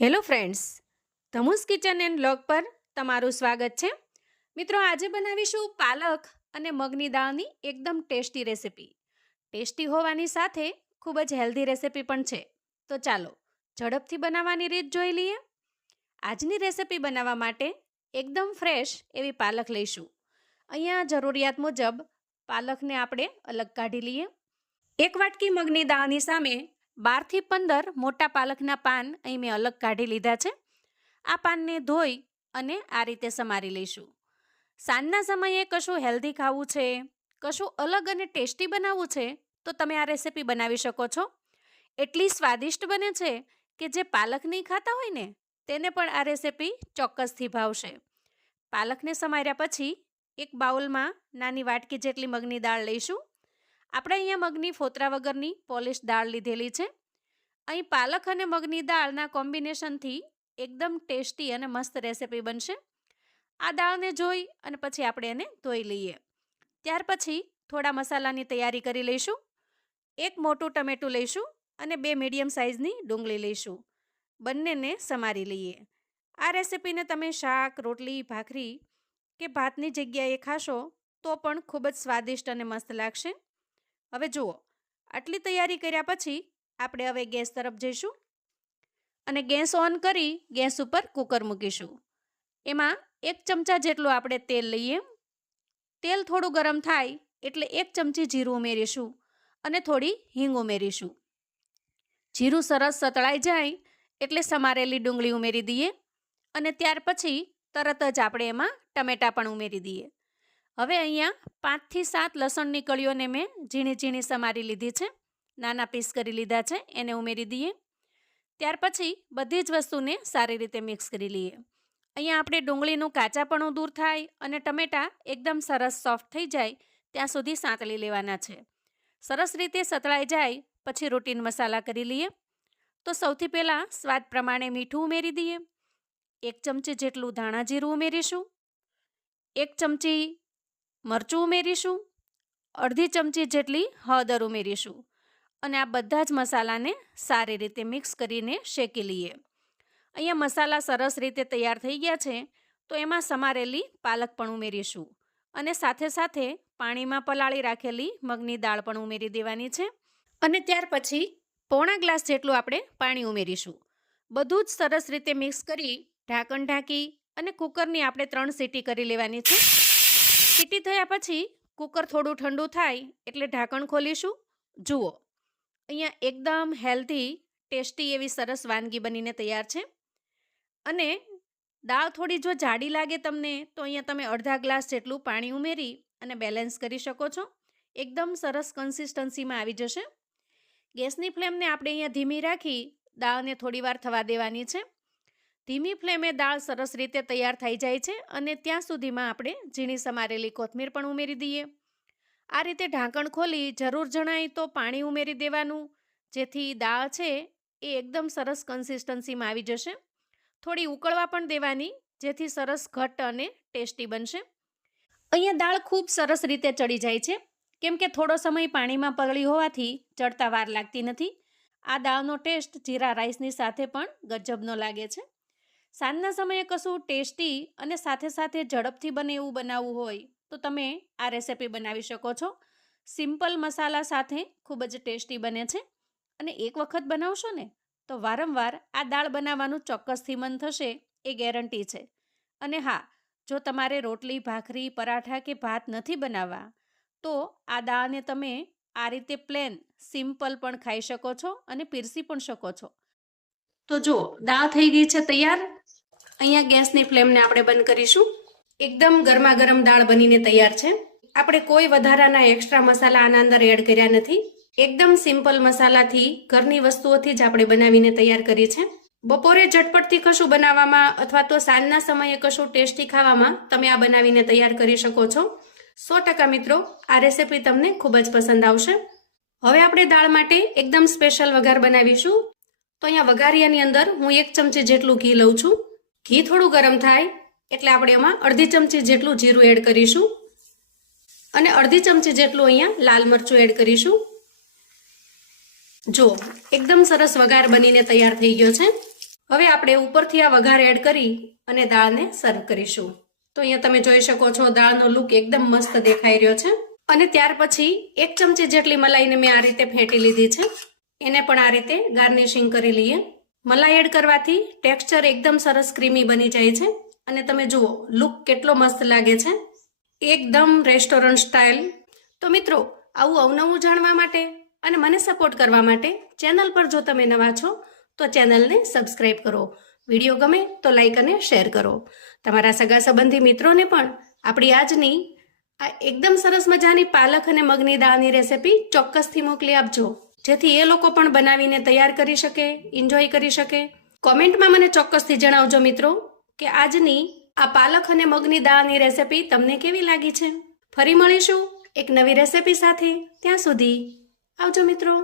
Hello friends, ધમુસ kitchen and vlog પર તમારું સ્વાગત છે. મિત્રો, આજે બનાવીશું પાલક અને મગની દાળની એકદમ ટેસ્ટી રેસિપી. ટેસ્ટી હોવાની સાથે ખૂબ જ હેલ્ધી રેસિપી પણ છે. તો ચાલો ઝડપથી બનાવવાની રીત જોઈ લઈએ. આજની રેસિપી બનાવવા માટે એકદમ ફ્રેશ એવી પાલક લઈશું. અહીંયા જરૂરિયાત મુજબ પાલકને આપણે અલગ કાઢી લઈએ. એક વાટકી મગની દાળની સામે 12 થી 15 મોટા પાલકના પાન અહીં મેં અલગ કાઢી લીધા છે. આ પાનને ધોઈ અને આ રીતે સમારી લઈશું. સાંજના સમયે કશું હેલ્ધી ખાવું છે, કશું અલગ અને ટેસ્ટી બનાવવું છે, તો તમે આ રેસિપી બનાવી શકો છો. એટલી સ્વાદિષ્ટ બને છે કે જે પાલક નહીં ખાતા હોય ને તેને પણ આ રેસિપી ચોક્કસથી ભાવશે. પાલકને સમાર્યા પછી એક બાઉલમાં નાની વાટકી જેટલી મગની દાળ લઈશું. આપણે અહીંયા મગની ફોતરા વગરની પોલિશ દાળ લીધેલી છે. અહીં પાલક અને મગની દાળના કોમ્બિનેશનથી એકદમ ટેસ્ટી અને મસ્ત રેસિપી બનશે. આ દાળને જોઈ અને પછી આપણે એને ધોઈ લઈએ. ત્યાર પછી થોડા મસાલાની તૈયારી કરી લઈશું. એક મોટું ટમેટું લઈશું અને 2 મીડિયમ સાઇઝની ડુંગળી લઈશું. બંનેને સમારી લઈએ. આ રેસિપીને તમે શાક, રોટલી, ભાખરી કે ભાતની જગ્યાએ ખાશો તો પણ ખૂબ જ સ્વાદિષ્ટ અને મસ્ત લાગશે. હવે જુઓ, આટલી તૈયારી કર્યા પછી આપણે હવે ગેસ તરફ જઈશું અને ગેસ ઓન કરી ગેસ ઉપર કુકર મૂકીશું. એમાં 1 ચમચા જેટલું આપણે તેલ લઈએ. તેલ થોડું ગરમ થાય એટલે 1 ચમચી જીરું ઉમેરીશું અને થોડી હિંગ ઉમેરીશું. જીરું સરસ સતળાઈ જાય એટલે સમારેલી ડુંગળી ઉમેરી દઈએ અને ત્યાર પછી તરત જ આપણે એમાં ટમેટાં પણ ઉમેરી દઈએ. હવે અહીંયા 5 થી 7 લસણની કળીઓને મેં ઝીણી ઝીણી સમારી લીધી છે, નાના પીસ કરી લીધા છે, એને ઉમેરી દઈએ. ત્યાર પછી બધી જ વસ્તુને સારી રીતે મિક્સ કરી લઈએ. અહીંયા આપણે ડુંગળીનું કાચાપણું દૂર થાય અને ટમેટાં એકદમ સરસ સોફ્ટ થઈ જાય ત્યાં સુધી સાંતળી લેવાના છે. સરસ રીતે સતળાઈ જાય પછી રૂટીન મસાલા કરી લઈએ. તો સૌથી પહેલાં સ્વાદ પ્રમાણે મીઠું ઉમેરી દઈએ. 1 ચમચી જેટલું ધાણા જીરું ઉમેરીશું. 1 ચમચી મરચું ઉમેરીશું. અડધી ચમચી જેટલી હળદર ઉમેરીશું અને આ બધા જ મસાલાને સારી રીતે મિક્સ કરીને શેકી લઈએ. અહીંયા મસાલા સરસ રીતે તૈયાર થઈ ગયા છે તો એમાં સમારેલી પાલક પણ ઉમેરીશું અને સાથે સાથે પાણીમાં પલાળી રાખેલી મગની દાળ પણ ઉમેરી દેવાની છે અને ત્યાર પછી પોણા ગ્લાસ જેટલું આપણે પાણી ઉમેરીશું. બધું જ સરસ રીતે મિક્સ કરી ઢાંકણ ઢાંકી અને કુકરની આપણે 3 સીટી કરી લેવાની છે. સીટી થયા પછી કુકર થોડું ઠંડુ થાય એટલે ઢાંકણ ખોલીશું. જુઓ, અહીંયા એકદમ હેલ્ધી ટેસ્ટી એવી સરસ વાનગી બનીને તૈયાર છે. અને દાળ થોડી જો જાડી લાગે તમને તો અહીંયા તમે અડધા ગ્લાસ જેટલું પાણી ઉમેરી અને બેલેન્સ કરી શકો છો. એકદમ સરસ કન્સિસ્ટન્સીમાં આવી જશે. ગેસની ફ્લેમને આપણે અહીંયા ધીમી રાખી દાળને થોડીવાર થવા દેવાની છે. ધીમી ફ્લેમે દાળ સરસ રીતે તૈયાર થઈ જાય છે અને ત્યાં સુધીમાં આપણે ઝીણી સમારેલી કોથમીર પણ ઉમેરી દઈએ. આ રીતે ઢાંકણ ખોલી જરૂર જણાય તો પાણી ઉમેરી દેવાનું, જેથી દાળ છે એ એકદમ સરસ કન્સિસ્ટન્સીમાં આવી જશે. થોડી ઉકળવા પણ દેવાની, જેથી સરસ ઘટ્ટ અને ટેસ્ટી બનશે. અહીંયા દાળ ખૂબ સરસ રીતે ચડી જાય છે કેમ કે થોડો સમય પાણીમાં પલળી હોવાથી ચડતા વાર લાગતી નથી. આ દાળનો ટેસ્ટ જીરા રાઈસની સાથે પણ ગજબનો લાગે છે. સાંજના સમયે કશું ટેસ્ટી અને સાથે સાથે ઝડપથી બને એવું બનાવવું હોય તો તમે આ રેસિપી બનાવી શકો છો. સિમ્પલ મસાલા સાથે ખૂબ જ ટેસ્ટી બને છે અને એક વખત બનાવશો ને તો વારંવાર આ દાળ બનાવવાનું ચોક્કસથી મન થશે, એ ગેરંટી છે. અને હા, જો તમારે રોટલી, ભાખરી, પરાઠા કે ભાત નથી બનાવવા તો આ દાળને તમે આ રીતે પ્લેન સિમ્પલ પણ ખાઈ શકો છો અને પીરસી પણ શકો છો. તો જો દાળ થઈ ગઈ છે તૈયાર. અહીંયા ગેસની ફ્લેમને આપણે બંધ કરીશું. એકદમ ગરમા ગરમ દાળ બનીને તૈયાર છે. આપણે કોઈ વધારાના એક્સ્ટ્રા મસાલા આના અંદર એડ કર્યા નથી. એકદમ સિમ્પલ મસાલાથી ઘરની વસ્તુઓથી જ આપણે બનાવીને તૈયાર કરી છે. બપોરે ઝટપટથી કશું બનાવવામાં અથવા તો સાંજના સમયે કશું ટેસ્ટી ખાવામાં તમે આ બનાવીને તૈયાર કરી શકો છો. 100% મિત્રો, આ રેસિપી તમને ખૂબ જ પસંદ આવશે. હવે આપણે દાળ માટે એકદમ સ્પેશિયલ વઘાર બનાવીશું. તો અહીંયા વઘારિયાની અંદર હું 1 ચમચી જેટલું ઘી લઉં છું. ઘી થોડું ગરમ થાય એટલે આપણે એમાં અડધી ચમચી જેટલું જીરું એડ કરીશું અને અડધી ચમચી જેટલું અહીંયા લાલ મરચું એડ કરીશું. જો એકદમ સરસ વઘાર બનીને તૈયાર થઈ ગયો છે. હવે આપણે ઉપરથી આ વઘાર એડ કરી અને દાળને સર્વ કરીશું. તો અહીંયા તમે જોઈ શકો છો દાળનો લુક એકદમ મસ્ત દેખાઈ રહ્યો છે. અને ત્યાર પછી 1 ચમચી જેટલી મલાઈને મેં આ રીતે ફેંટી લીધી છે. એને પણ આ રીતે ગાર્નિશિંગ કરી લઈએ. મલાઈ એડ કરવાથી ટેક્સચર એકદમ સરસ ક્રીમી બની જાય છે. અને તમે જુઓ લુક કેટલો મસ્ત લાગે છે, એકદમ રેસ્ટોરન્ટ સ્ટાઇલ. તો મિત્રો, આવું અવનવું જાણવા માટે અને મને સપોર્ટ કરવા માટે ચેનલ પર જો તમે નવા છો તો ચેનલને સબસ્ક્રાઇબ કરો. વિડીયો ગમે તો લાઈક અને શેર કરો. તમારા સગા સંબંધી મિત્રોને પણ આપણી આજની આ એકદમ સરસ મજાની પાલક અને મગની દાળની રેસિપી ચોક્કસથી મોકલી આપજો, જેથી એ લોકો પણ બનાવીને તૈયાર કરી શકે, એન્જોય કરી શકે. કોમેન્ટમાં મને ચોક્કસથી જણાવજો મિત્રો કે આજની આ પાલક અને મગની દાળની રેસિપી તમને કેવી લાગી છે. ફરી મળીશું એક નવી રેસિપી સાથે. ત્યાં સુધી આવજો મિત્રો.